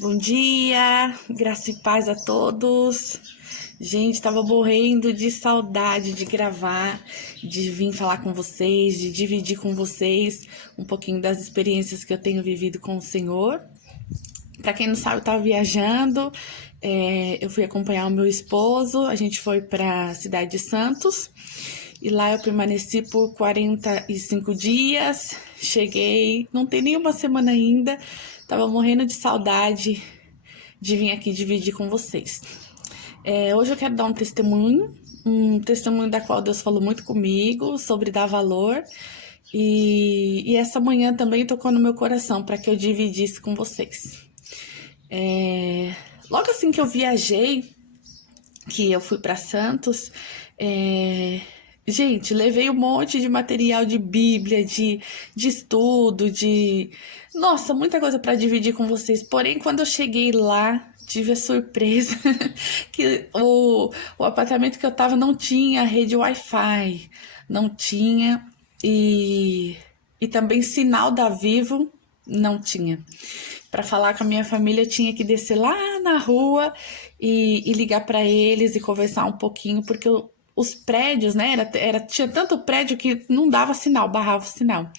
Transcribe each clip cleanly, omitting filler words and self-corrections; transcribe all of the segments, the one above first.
Bom dia, graça e paz a todos. Gente, tava morrendo de saudade de gravar, de vir falar com vocês, de dividir com vocês um pouquinho das experiências que eu tenho vivido com o Senhor. Pra quem não sabe, eu tava viajando, eu fui acompanhar o meu esposo, a gente foi pra cidade de Santos e lá eu permaneci por 45 dias. Cheguei, não tem nenhuma semana ainda, tava morrendo de saudade de vir aqui dividir com vocês. Hoje eu quero dar um testemunho da qual Deus falou muito comigo sobre dar valor. E essa manhã também tocou no meu coração para que eu dividisse com vocês. Logo assim que eu viajei, que eu fui para Santos, gente, levei um monte de material de Bíblia, de estudo, Nossa, muita coisa para dividir com vocês. Porém, quando eu cheguei lá, tive a surpresa que o apartamento que eu tava não tinha rede Wi-Fi, não tinha, e também sinal da Vivo não tinha. Para falar com a minha família, eu tinha que descer lá na rua e ligar para eles e conversar um pouquinho, porque os prédios, né? Tinha tanto prédio que não dava sinal, barrava o sinal.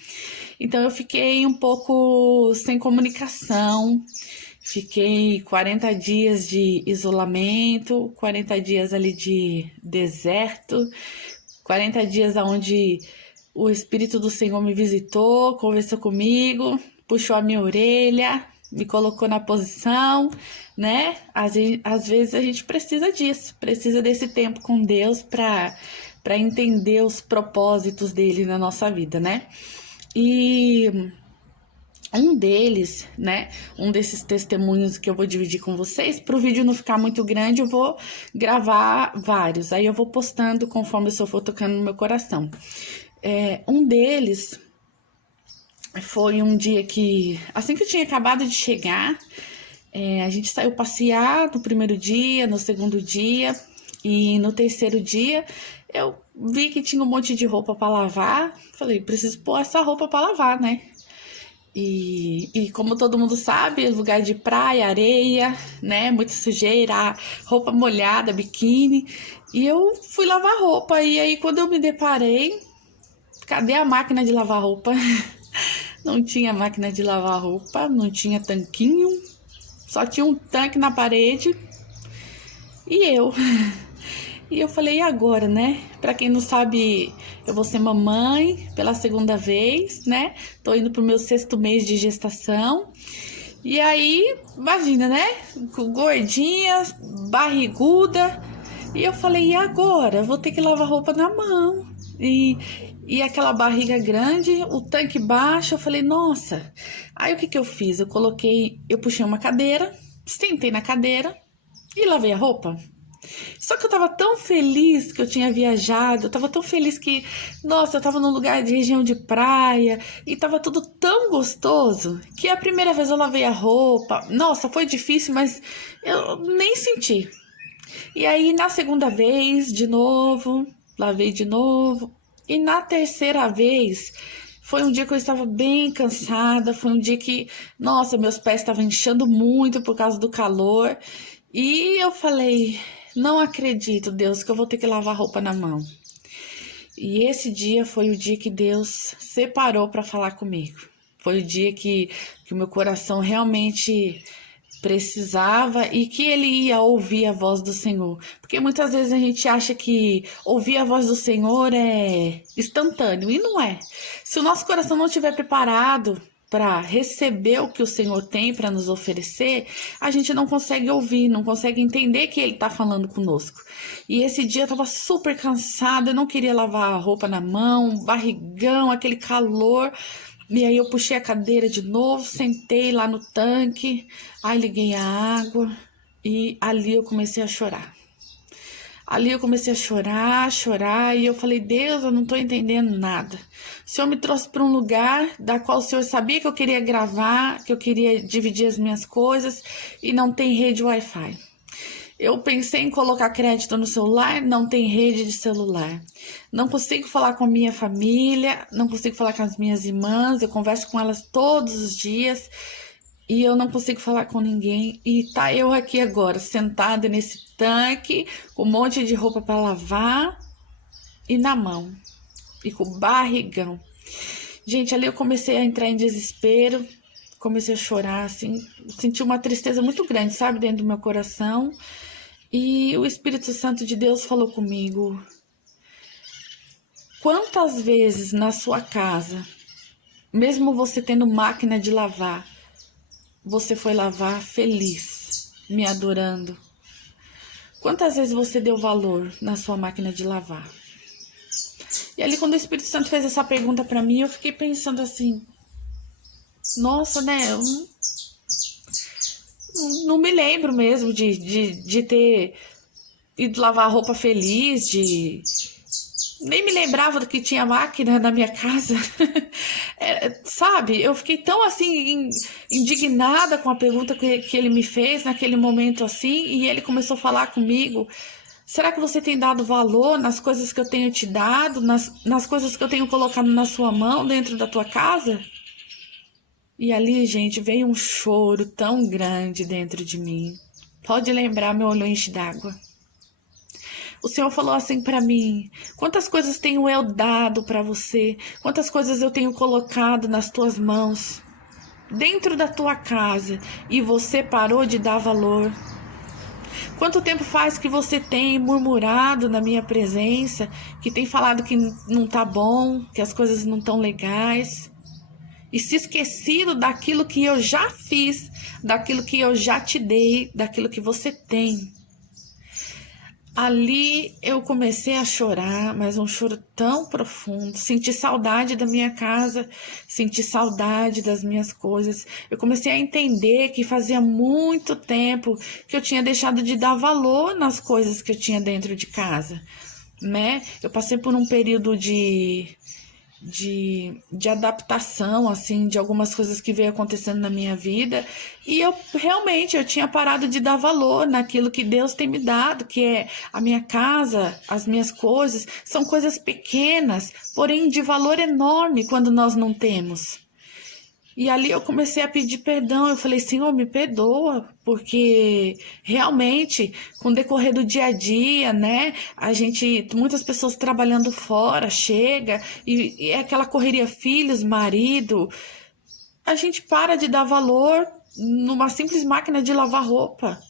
Então eu fiquei um pouco sem comunicação, fiquei 40 dias de isolamento, 40 dias ali de deserto, 40 dias onde o Espírito do Senhor me visitou, conversou comigo, puxou a minha orelha, me colocou na posição, né? Às vezes a gente precisa disso, precisa desse tempo com Deus para entender os propósitos dele na nossa vida, né? E um deles, né? Um desses testemunhos que eu vou dividir com vocês, para o vídeo não ficar muito grande, eu vou gravar vários. Aí eu vou postando conforme o Senhor for tocando no meu coração. Um deles foi um dia que, assim que eu tinha acabado de chegar, a gente saiu passear no primeiro dia, no segundo dia, e no terceiro dia eu vi que tinha um monte de roupa para lavar. Falei, preciso pôr essa roupa para lavar, né? E como todo mundo sabe, lugar de praia, areia, né? Muita sujeira, roupa molhada, biquíni. E eu fui lavar roupa. E aí, quando eu me deparei, cadê a máquina de lavar roupa? Não tinha máquina de lavar roupa, não tinha tanquinho, só tinha um tanque na parede e eu. E eu falei, e agora, né? Pra quem não sabe, eu vou ser mamãe pela segunda vez, né? Tô indo pro meu 6º mês de gestação. E aí, imagina, né? Gordinha, barriguda. E eu falei, e agora? Eu vou ter que lavar roupa na mão. E aquela barriga grande, o tanque baixo, eu falei, nossa. Aí o que eu fiz? Eu puxei uma cadeira, sentei na cadeira e lavei a roupa. Só que eu tava tão feliz que eu tinha viajado, eu tava tão feliz que, nossa, eu tava num lugar de região de praia e tava tudo tão gostoso que a primeira vez eu lavei a roupa, nossa, foi difícil, mas eu nem senti. E aí na segunda vez, de novo, lavei de novo. E na terceira vez, foi um dia que eu estava bem cansada, foi um dia que, nossa, meus pés estavam inchando muito por causa do calor. E eu falei, não acredito, Deus, que eu vou ter que lavar roupa na mão. E esse dia foi o dia que Deus separou para falar comigo. Foi o dia que o meu coração realmente precisava e que ele ia ouvir a voz do Senhor. Porque muitas vezes a gente acha que ouvir a voz do Senhor é instantâneo, e não é. Se o nosso coração não estiver preparado para receber o que o Senhor tem para nos oferecer, a gente não consegue ouvir, não consegue entender que Ele está falando conosco. E esse dia eu estava super cansada, eu não queria lavar a roupa na mão, barrigão, aquele calor. E aí eu puxei a cadeira de novo, sentei lá no tanque, aí liguei a água e ali eu comecei a chorar. Ali eu comecei a chorar, e eu falei, Deus, eu não tô entendendo nada. O Senhor me trouxe para um lugar da qual o Senhor sabia que eu queria gravar, que eu queria dividir as minhas coisas, e não tem rede Wi-Fi. Eu pensei em colocar crédito no celular, não tem rede de celular. Não consigo falar com a minha família, não consigo falar com as minhas irmãs, eu converso com elas todos os dias. e eu não consigo falar com ninguém. E tá eu aqui agora, sentada nesse tanque, com um monte de roupa para lavar e na mão, e com barrigão. Gente, ali eu comecei a entrar em desespero, comecei a chorar, assim, senti uma tristeza muito grande, sabe, dentro do meu coração. E o Espírito Santo de Deus falou comigo: quantas vezes na sua casa, mesmo você tendo máquina de lavar, você foi lavar feliz, me adorando? Quantas vezes você deu valor na sua máquina de lavar? E ali, quando o Espírito Santo fez essa pergunta pra mim, eu fiquei pensando assim: nossa, né? Eu não me lembro mesmo de ter ido lavar roupa feliz, nem me lembrava do que tinha máquina na minha casa. Sabe, eu fiquei tão assim indignada com a pergunta que ele me fez naquele momento assim, e ele começou a falar comigo: será que você tem dado valor nas coisas que eu tenho te dado, nas coisas que eu tenho colocado na sua mão dentro da tua casa? E ali, gente, veio um choro tão grande dentro de mim. Pode lembrar, meu olho enche d'água. O Senhor falou assim para mim: quantas coisas tenho eu dado para você? Quantas coisas eu tenho colocado nas tuas mãos, dentro da tua casa, e você parou de dar valor? Quanto tempo faz que você tem murmurado na minha presença, que tem falado que não tá bom, que as coisas não estão legais, e se esquecido daquilo que eu já fiz, daquilo que eu já te dei, daquilo que você tem? Ali eu comecei a chorar, mas um choro tão profundo. Senti saudade da minha casa, senti saudade das minhas coisas. Eu comecei a entender que fazia muito tempo que eu tinha deixado de dar valor nas coisas que eu tinha dentro de casa, né? Eu passei por um período de adaptação, assim, de algumas coisas que veio acontecendo na minha vida, e eu realmente tinha parado de dar valor naquilo que Deus tem me dado, que é a minha casa, as minhas coisas. São coisas pequenas, porém de valor enorme quando nós não temos. E ali eu comecei a pedir perdão. Eu falei: Senhor, me perdoa, porque realmente, com o decorrer do dia a dia, né? Muitas pessoas trabalhando fora, chega, e é aquela correria, filhos, marido. A gente para de dar valor numa simples máquina de lavar roupa,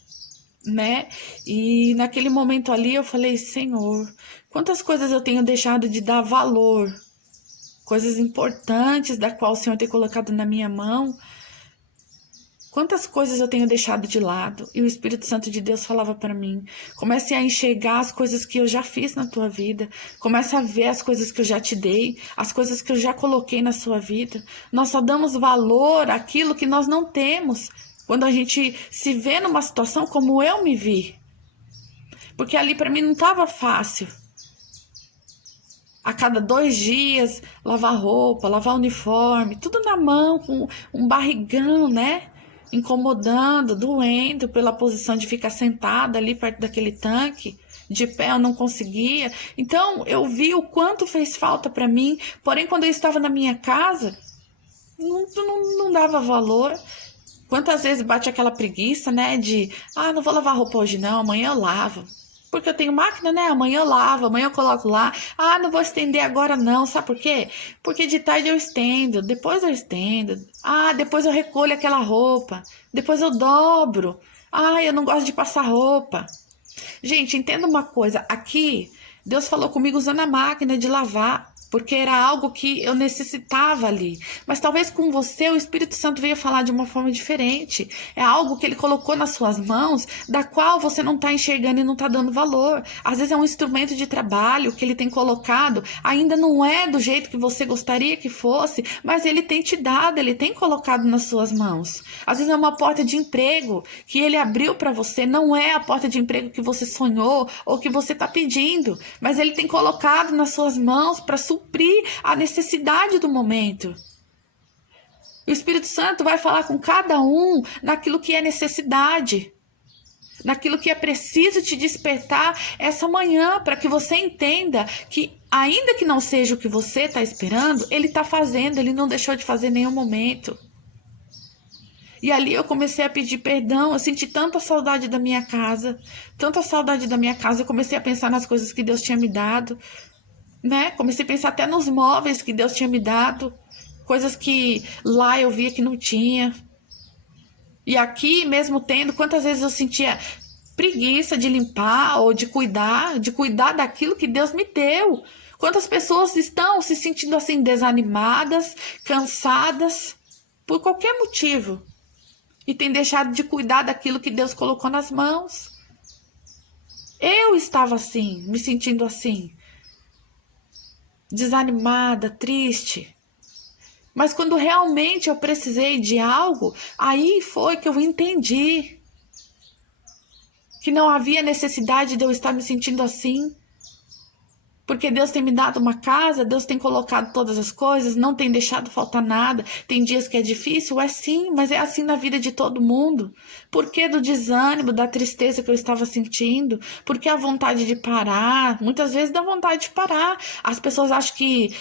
né? E naquele momento ali eu falei: Senhor, quantas coisas eu tenho deixado de dar valor, coisas importantes da qual o Senhor tem colocado na minha mão. Quantas coisas eu tenho deixado de lado? E o Espírito Santo de Deus falava para mim: comece a enxergar as coisas que eu já fiz na tua vida. Comece a ver as coisas que eu já te dei, as coisas que eu já coloquei na sua vida. Nós só damos valor àquilo que nós não temos, quando a gente se vê numa situação como eu me vi. Porque ali para mim não estava fácil. A cada 2 dias, lavar roupa, lavar uniforme, tudo na mão, com um barrigão, né? Incomodando, doendo pela posição de ficar sentada ali perto daquele tanque. De pé eu não conseguia. Então eu vi o quanto fez falta para mim. Porém, quando eu estava na minha casa, não dava valor. Quantas vezes bate aquela preguiça, né? Não vou lavar roupa hoje não, amanhã eu lavo. Porque eu tenho máquina, né? Amanhã eu lavo, amanhã eu coloco lá. Não vou estender agora não, sabe por quê? Porque de tarde eu estendo, depois eu estendo. Depois eu recolho aquela roupa, depois eu dobro. Eu não gosto de passar roupa. Gente, entenda uma coisa, aqui Deus falou comigo usando a máquina de lavar, porque era algo que eu necessitava ali. Mas talvez com você o Espírito Santo veio falar de uma forma diferente. É algo que ele colocou nas suas mãos, da qual você não está enxergando e não está dando valor. Às vezes é um instrumento de trabalho que ele tem colocado, ainda não é do jeito que você gostaria que fosse, mas ele tem te dado, ele tem colocado nas suas mãos. Às vezes é uma porta de emprego que ele abriu para você, não é a porta de emprego que você sonhou ou que você está pedindo, mas ele tem colocado nas suas mãos para suprir a necessidade do momento. O Espírito Santo vai falar com cada um naquilo que é necessidade, naquilo que é preciso te despertar essa manhã, para que você entenda que, ainda que não seja o que você está esperando, ele está fazendo, ele não deixou de fazer em nenhum momento. E ali eu comecei a pedir perdão, eu senti tanta saudade da minha casa, tanta saudade da minha casa, eu comecei a pensar nas coisas que Deus tinha me dado, né? Comecei a pensar até nos móveis que Deus tinha me dado, coisas que lá eu via que não tinha. E aqui, mesmo tendo, quantas vezes eu sentia preguiça de limpar ou de cuidar daquilo que Deus me deu. Quantas pessoas estão se sentindo assim desanimadas, cansadas, por qualquer motivo, e tem deixado de cuidar daquilo que Deus colocou nas mãos. Eu estava assim, me sentindo assim, desanimada, triste. Mas quando realmente eu precisei de algo, aí foi que eu entendi que não havia necessidade de eu estar me sentindo assim. Porque Deus tem me dado uma casa, Deus tem colocado todas as coisas, não tem deixado faltar nada. Tem dias que é difícil, é sim, mas é assim na vida de todo mundo. Por que do desânimo, da tristeza que eu estava sentindo? Por que a vontade de parar? Muitas vezes dá vontade de parar. As pessoas acham que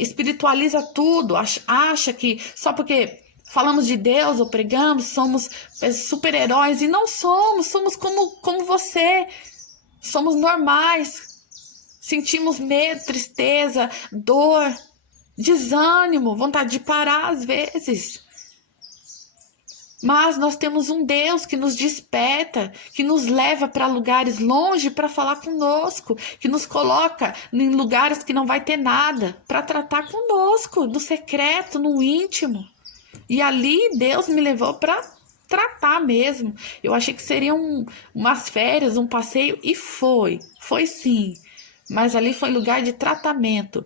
espiritualiza tudo, acha que só porque falamos de Deus ou pregamos, somos super-heróis, e não somos, somos como você. Somos normais. Sentimos medo, tristeza, dor, desânimo, vontade de parar às vezes. Mas nós temos um Deus que nos desperta, que nos leva para lugares longe para falar conosco, que nos coloca em lugares que não vai ter nada, para tratar conosco, no secreto, no íntimo. E ali Deus me levou para tratar mesmo. Eu achei que seriam umas férias, um passeio, e foi sim. Mas ali foi lugar de tratamento.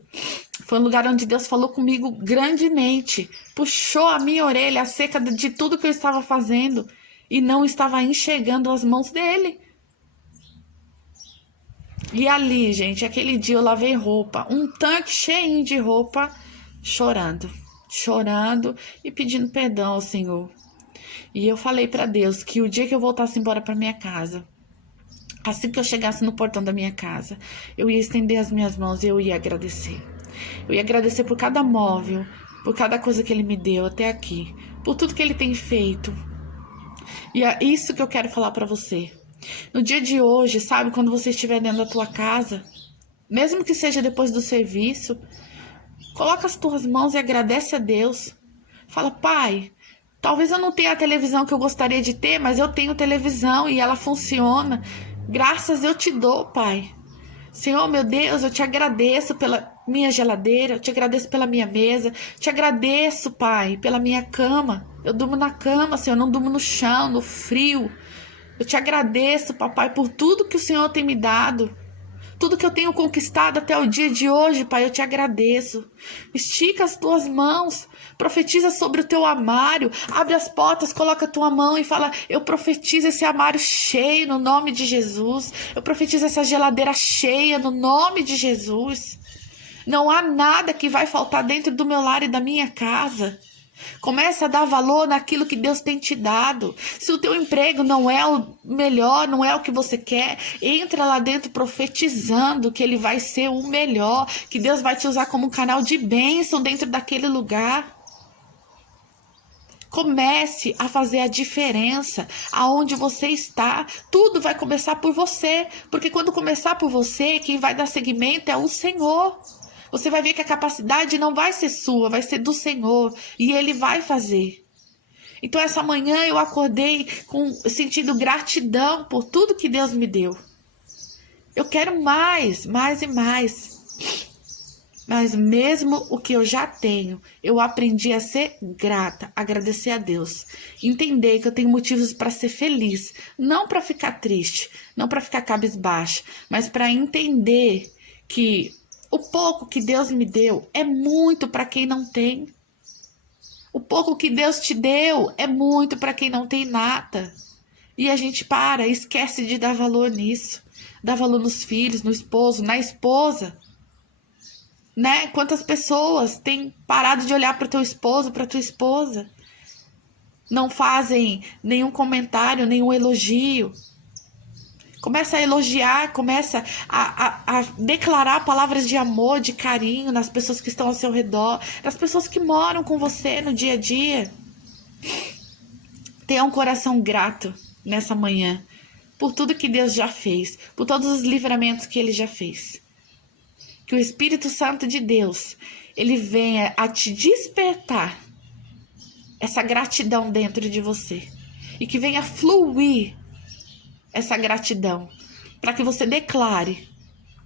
Foi um lugar onde Deus falou comigo grandemente. Puxou a minha orelha acerca de tudo que eu estava fazendo. E não estava enxergando as mãos dele. E ali, gente, aquele dia eu lavei roupa. Um tanque cheinho de roupa. Chorando. Chorando e pedindo perdão ao Senhor. E eu falei para Deus que o dia que eu voltasse embora para minha casa, assim que eu chegasse no portão da minha casa, eu ia estender as minhas mãos e eu ia agradecer. Eu ia agradecer por cada móvel, por cada coisa que Ele me deu até aqui, por tudo que Ele tem feito. E é isso que eu quero falar para você. No dia de hoje, sabe, quando você estiver dentro da tua casa, mesmo que seja depois do serviço, coloca as tuas mãos e agradece a Deus. Fala, Pai, talvez eu não tenha a televisão que eu gostaria de ter, mas eu tenho televisão e ela funciona. Graças eu te dou, Pai. Senhor, meu Deus, eu te agradeço pela minha geladeira, eu te agradeço pela minha mesa, te agradeço, Pai, pela minha cama. Eu durmo na cama, Senhor, eu não durmo no chão, no frio. Eu te agradeço, Papai, por tudo que o Senhor tem me dado. Tudo que eu tenho conquistado até o dia de hoje, Pai, eu te agradeço. Estica as tuas mãos, profetiza sobre o teu armário, abre as portas, coloca a tua mão e fala, eu profetizo esse armário cheio no nome de Jesus. Eu profetizo essa geladeira cheia no nome de Jesus. Não há nada que vai faltar dentro do meu lar e da minha casa. Começa a dar valor naquilo que Deus tem te dado. Se o teu emprego não é o melhor, não é o que você quer, entra lá dentro profetizando que ele vai ser o melhor, que Deus vai te usar como um canal de bênção dentro daquele lugar. Comece a fazer a diferença aonde você está. Tudo vai começar por você, porque quando começar por você, quem vai dar seguimento é o Senhor. Você vai ver que a capacidade não vai ser sua, vai ser do Senhor. E Ele vai fazer. Então essa manhã eu acordei sentindo gratidão por tudo que Deus me deu. Eu quero mais, mais e mais. Mas mesmo o que eu já tenho, eu aprendi a ser grata, agradecer a Deus. Entender que eu tenho motivos para ser feliz. Não para ficar triste, não para ficar cabisbaixa, mas para entender que o pouco que Deus me deu é muito para quem não tem. O pouco que Deus te deu é muito para quem não tem nada. E a gente esquece de dar valor nisso. Dar valor nos filhos, no esposo, na esposa. Né? Quantas pessoas têm parado de olhar para o teu esposo, para tua esposa? Não fazem nenhum comentário, nenhum elogio. Começa a elogiar, começa a declarar palavras de amor, de carinho nas pessoas que estão ao seu redor, nas pessoas que moram com você no dia a dia. Tenha um coração grato nessa manhã por tudo que Deus já fez, por todos os livramentos que Ele já fez. Que o Espírito Santo de Deus, ele venha a te despertar essa gratidão dentro de você. E que venha fluir essa gratidão, para que você declare,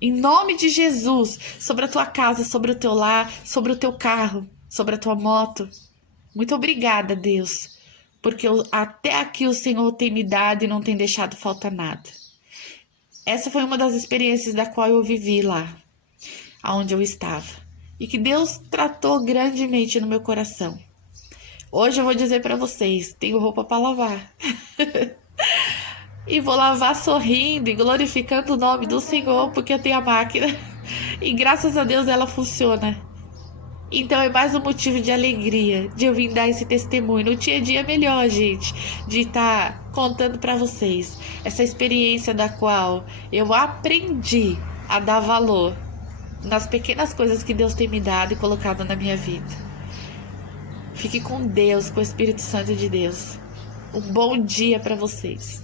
em nome de Jesus, sobre a tua casa, sobre o teu lar, sobre o teu carro, sobre a tua moto. Muito obrigada, Deus, porque até aqui o Senhor tem me dado e não tem deixado faltar nada. Essa foi uma das experiências da qual eu vivi lá, aonde eu estava. E que Deus tratou grandemente no meu coração. Hoje eu vou dizer para vocês, tenho roupa para lavar. E vou lavar sorrindo e glorificando o nome do Senhor, porque eu tenho a máquina. E graças a Deus ela funciona. Então é mais um motivo de alegria, de eu vir dar esse testemunho. Não tinha dia melhor, gente, de estar contando para vocês essa experiência da qual eu aprendi a dar valor nas pequenas coisas que Deus tem me dado e colocado na minha vida. Fique com Deus, com o Espírito Santo de Deus. Um bom dia para vocês.